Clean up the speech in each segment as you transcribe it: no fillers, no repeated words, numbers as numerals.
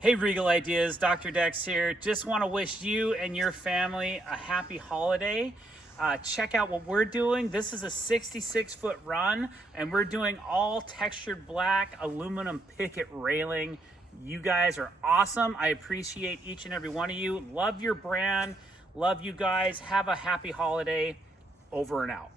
Hey Regal Ideas, Dr. Dex here. Just want to wish you and your family a happy holiday. Check out what we're doing. This is a 66-foot run, and we're doing all textured black aluminum picket railing. You guys are awesome. I appreciate each and every one of you. Love your brand. Love you guys. Have a happy holiday. Over and out.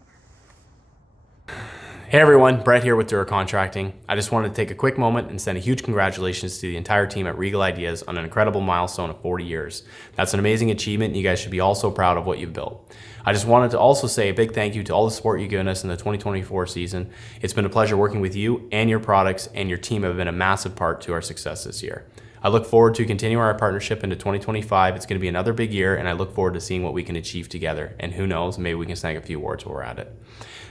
Hey everyone, Brett here with Dura Contracting. I just wanted to take a quick moment and send a huge congratulations to the entire team at Regal Ideas on an incredible milestone of 40 years. That's an amazing achievement, and you guys should be all so proud of what you've built. I just wanted to also say a big thank you to all the support you've given us in the 2024 season. It's been a pleasure working with you, and your products and your team have been a massive part to our success this year. I look forward to continuing our partnership into 2025. It's going to be another big year, and I look forward to seeing what we can achieve together. And who knows, maybe we can snag a few awards while we're at it.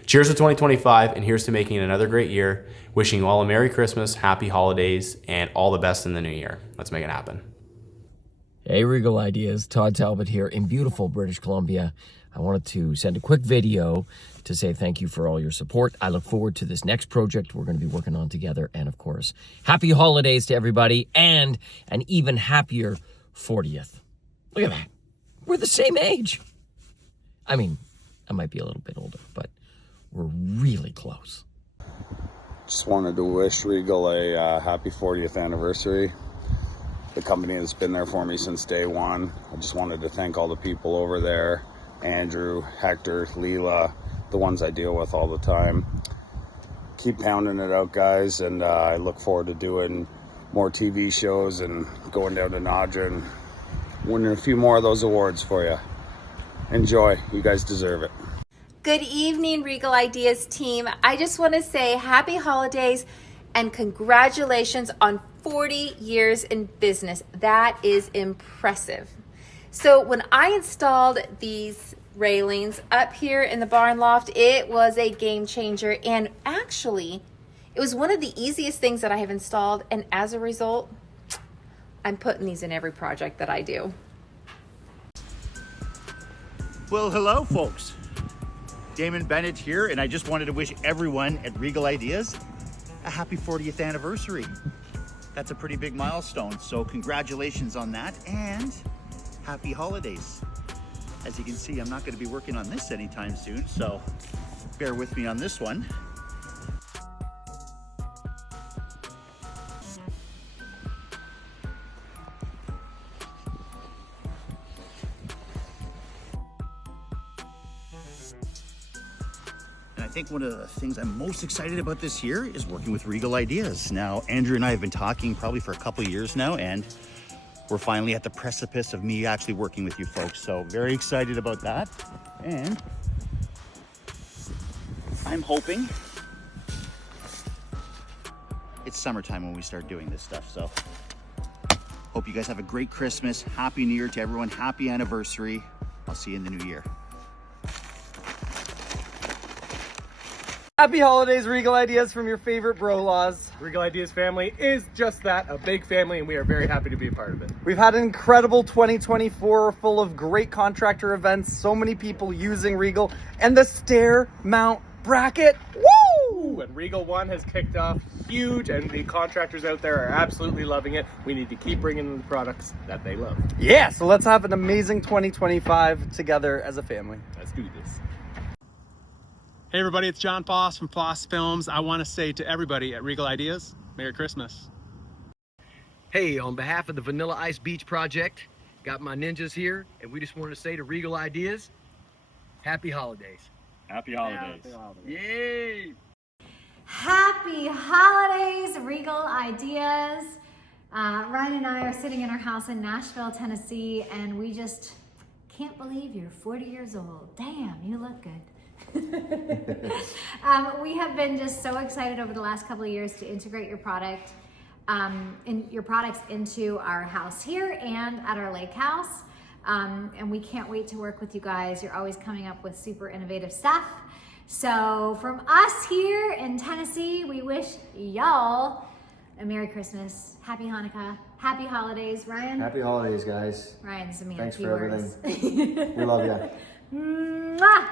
Cheers to 2025, and here's to making it another great year. Wishing you all a Merry Christmas, Happy Holidays, and all the best in the new year. Let's make it happen. Hey Regal Ideas, Todd Talbot here in beautiful British Columbia. I wanted to send a quick video to say thank you for all your support. I look forward to this next project we're going to be working on together. And of course, happy holidays to everybody and an even happier 40th. Look at that. We're the same age. I mean, I might be a little bit older, but we're really close. Just wanted to wish Regal a happy 40th anniversary. The company has been there for me since day one. I just wanted to thank all the people over there, Andrew, Hector, Leela, the ones I deal with all the time. Keep pounding it out, guys, and I look forward to doing more TV shows and going down to Nadja and winning a few more of those awards for you. Enjoy. You guys deserve it. Good evening, Regal Ideas team. I just want to say happy holidays and congratulations on 40 years in business. That is impressive. So when I installed these railings up here in the barn loft, it was a game changer. And actually, it was one of the easiest things that I have installed. And as a result, I'm putting these in every project that I do. Well, hello, folks. Damon Bennett here, and I just wanted to wish everyone at Regal Ideas a happy 40th anniversary. That's a pretty big milestone, so congratulations on that, and happy holidays. As you can see, I'm not going to be working on this anytime soon, so bear with me on this one. I think one of the things I'm most excited about this year is working with Regal Ideas. Now, Andrew and I have been talking probably for a couple of years now, and we're finally at the precipice of me actually working with you folks. So very excited about that. And I'm hoping it's summertime when we start doing this stuff. So hope you guys have a great Christmas. Happy New Year to everyone. Happy anniversary. I'll see you in the new year. Happy holidays, Regal Ideas, from your favorite bro-laws. Regal Ideas family is just that, a big family, and we are very happy to be a part of it. We've had an incredible 2024 full of great contractor events, so many people using Regal, and the stair mount bracket. Woo! And Regal 1 has kicked off huge, and the contractors out there are absolutely loving it. We need to keep bringing them the products that they love. Yeah, so let's have an amazing 2025 together as a family. Let's do this. Hey everybody, it's John Foss from Foss Films. I want to say to everybody at Regal Ideas, Merry Christmas. Hey, on behalf of the Vanilla Ice Beach Project, got my ninjas here, and we just wanted to say to Regal Ideas, Happy Holidays. Happy Holidays. Happy Holidays. Yay! Happy Holidays, Regal Ideas. Ryan and I are sitting in our house in Nashville, Tennessee, and we just can't believe you're 40 years old. Damn, you look good. We have been just so excited over the last couple of years to integrate your products into our house here and at our lake house. And we can't wait to work with you guys. You're always coming up with super innovative stuff. So from us here in Tennessee, we wish y'all a Merry Christmas, Happy Hanukkah, Happy Holidays. Ryan? Happy holidays, guys. Ryan's a man. Thanks for everything. We love you. Mwah!